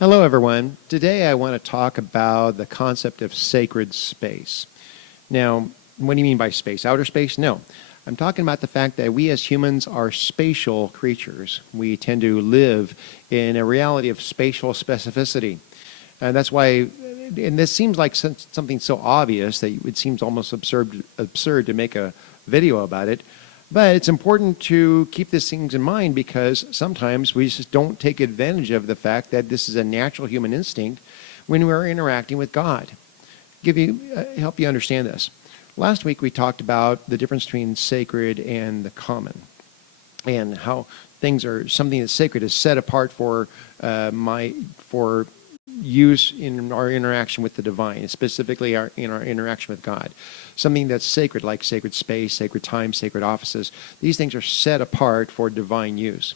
Hello, everyone. Today I want to talk about the concept of sacred space. Now, what do you mean by space? Outer space? No. I'm talking about the fact that we as humans are spatial creatures. We tend to live in a reality of spatial specificity. And that's why, and this seems like something so obvious that it seems almost absurd to make a video about it. But it's important to keep these things in mind because sometimes we just don't take advantage of the fact that this is a natural human instinct when we're interacting with God. Help you understand this. Last week we talked about the difference between sacred and the common, and how something that's sacred is set apart for use in our interaction with the divine, specifically in our interaction with God. Something that's sacred, like sacred space, sacred time, sacred offices, these things are set apart for divine use.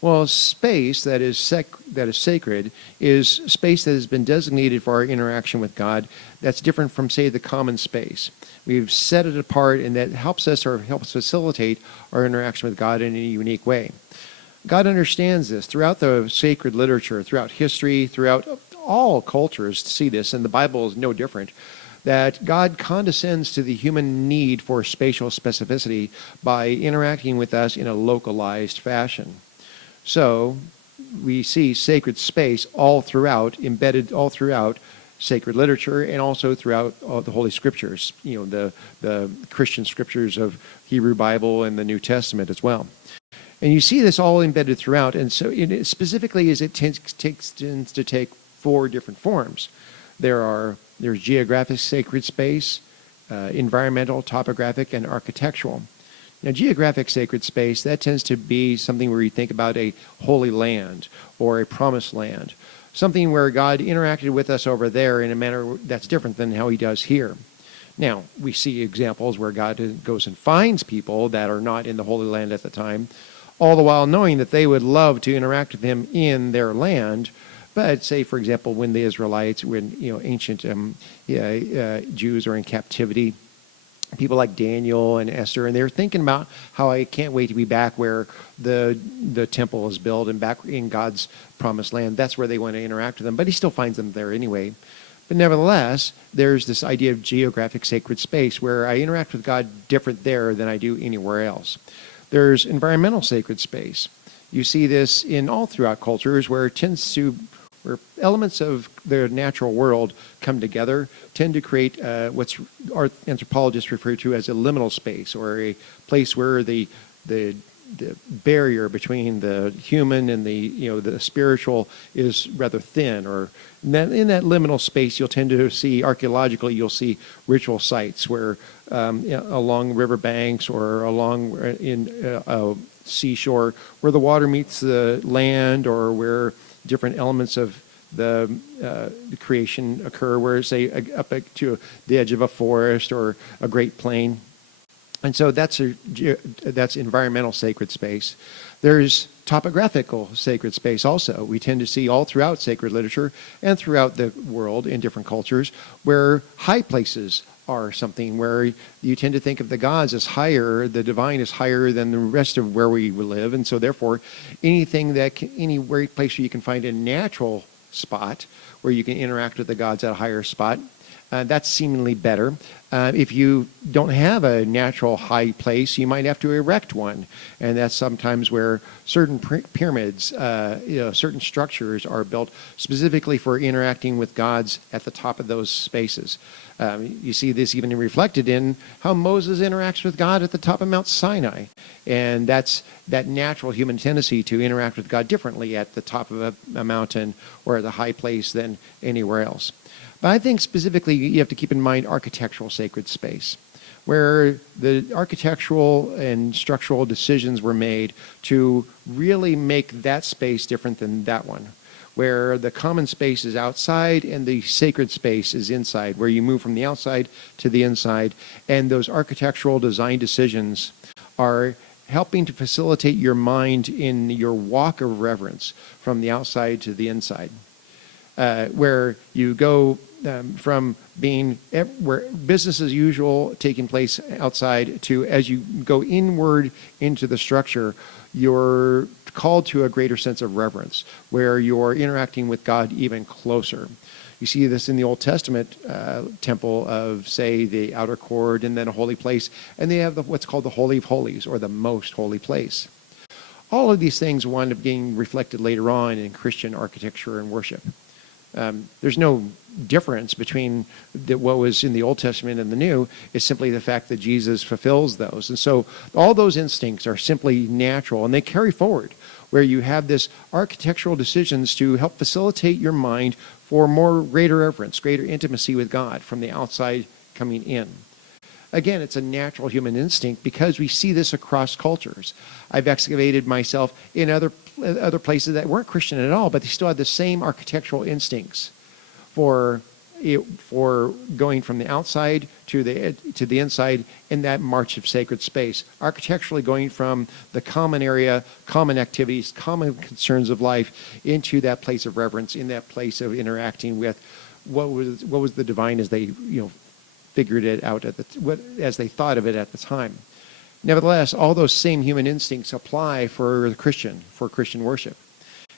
Well, space that is sacred is space that has been designated for our interaction with God that's different from, say, the common space. We've set it apart, and that helps facilitate our interaction with God in a unique way. God understands this throughout the sacred literature, throughout history, throughout all cultures see this, and the Bible is no different, that God condescends to the human need for spatial specificity by interacting with us in a localized fashion. So we see sacred space embedded all throughout sacred literature, and also throughout all the Holy Scriptures, the Christian scriptures of Hebrew Bible and the New Testament as well. And you see this all embedded throughout, and so specifically as it tends to take four different forms. There's geographic sacred space, environmental, topographic, and architectural. Now, geographic sacred space, that tends to be something where you think about a holy land or a promised land, something where God interacted with us over there in a manner that's different than how he does here. Now, we see examples where God goes and finds people that are not in the Holy Land at the time, all the while knowing that they would love to interact with him in their land. But say, for example, when the Israelites, ancient Jews are in captivity, people like Daniel and Esther, and they're thinking about how I can't wait to be back where the temple is built and back in God's promised land. That's where they want to interact with them. But he still finds them there anyway. But nevertheless, there's this idea of geographic sacred space where I interact with God different there than I do anywhere else. There's environmental sacred space. You see this in all throughout cultures where where elements of the natural world come together, tend to create what's our anthropologists refer to as a liminal space, or a place where the barrier between the human and the spiritual is rather thin. Or in that liminal space, you'll tend to see archaeologically, you'll see ritual sites where along riverbanks or along in a seashore where the water meets the land, or where different elements of the creation occur, where, say, up to the edge of a forest or a great plain. And so that's environmental sacred space. There's topographical sacred space also. We tend to see all throughout sacred literature and throughout the world in different cultures where high places are something where you tend to think of the gods as higher, the divine is higher than the rest of where we live. And so therefore, any place where you can find a natural spot where you can interact with the gods at a higher spot, that's seemingly better. If you don't have a natural high place, you might have to erect one. And that's sometimes where certain pyramids, certain structures are built specifically for interacting with gods at the top of those spaces. You see this even reflected in how Moses interacts with God at the top of Mount Sinai. And that's that natural human tendency to interact with God differently at the top of a mountain or at a high place than anywhere else. But I think specifically you have to keep in mind architectural sacred space, where the architectural and structural decisions were made to really make that space different than that one, where the common space is outside and the sacred space is inside, where you move from the outside to the inside. And those architectural design decisions are helping to facilitate your mind in your walk of reverence from the outside to the inside, where you go from being where business as usual taking place outside to, as you go inward into the structure, you're called to a greater sense of reverence, where you're interacting with God even closer. You see this in the Old Testament temple of, say, the outer court and then a holy place, and they have what's called the Holy of Holies, or the most holy place. All of these things wind up being reflected later on in Christian architecture and worship. There's no difference between what was in the Old Testament and the New. It's simply the fact that Jesus fulfills those. And so all those instincts are simply natural, and they carry forward, where you have this architectural decisions to help facilitate your mind for more greater reverence, greater intimacy with God from the outside coming in. Again, it's a natural human instinct because we see this across cultures. I've excavated myself in other places that weren't Christian at all, but they still had the same architectural instincts for going from the outside to the inside in that march of sacred space. Architecturally going from the common area, common activities, common concerns of life into that place of reverence, in that place of interacting with what was the divine as they figured it out as they thought of it at the time. Nevertheless, all those same human instincts apply for Christian worship.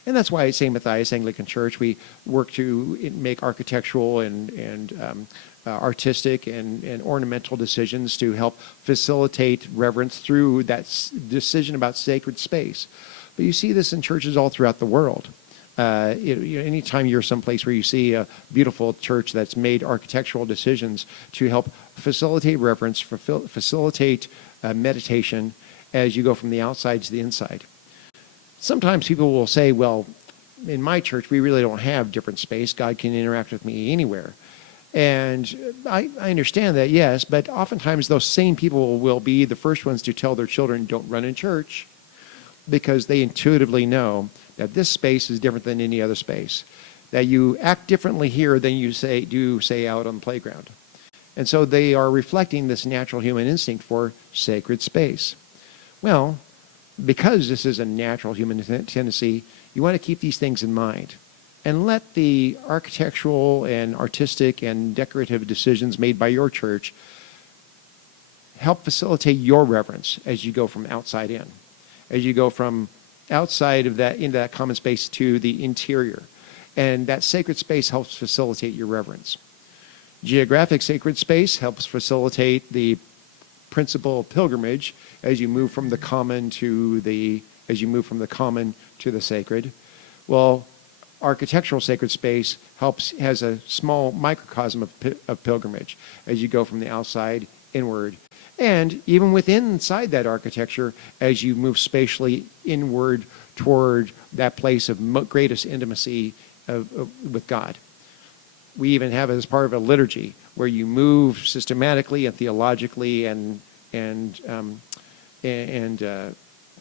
And that's why at St. Matthias Anglican Church, we work to make architectural and artistic and ornamental decisions to help facilitate reverence through that decision about sacred space. But you see this in churches all throughout the world. Anytime you're someplace where you see a beautiful church that's made architectural decisions to help facilitate reverence, facilitate meditation as you go from the outside to the inside. Sometimes people will say, well, in my church, we really don't have different space. God can interact with me anywhere. And I understand that, yes, but oftentimes those same people will be the first ones to tell their children, don't run in church, because they intuitively know that this space is different than any other space, that you act differently here than you say out on the playground. And so they are reflecting this natural human instinct for sacred space. Well, because this is a natural human tendency, you want to keep these things in mind and let the architectural and artistic and decorative decisions made by your church help facilitate your reverence as you go from outside in, as you go from outside of that into that common space to the interior. And that sacred space helps facilitate your reverence. Geographic sacred space helps facilitate the principle of pilgrimage as you move from the common to the sacred. Well, architectural sacred space has a small microcosm of pilgrimage as you go from the outside inward. And even inside that architecture, as you move spatially inward toward that place of greatest intimacy with God. We even have it as part of a liturgy where you move systematically and theologically and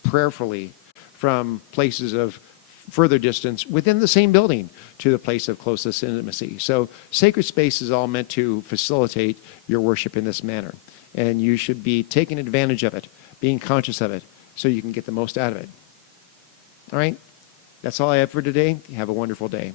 prayerfully from places of further distance within the same building to the place of closest intimacy. So sacred space is all meant to facilitate your worship in this manner. And you should be taking advantage of it, being conscious of it, so you can get the most out of it. All right? That's all I have for today. Have a wonderful day.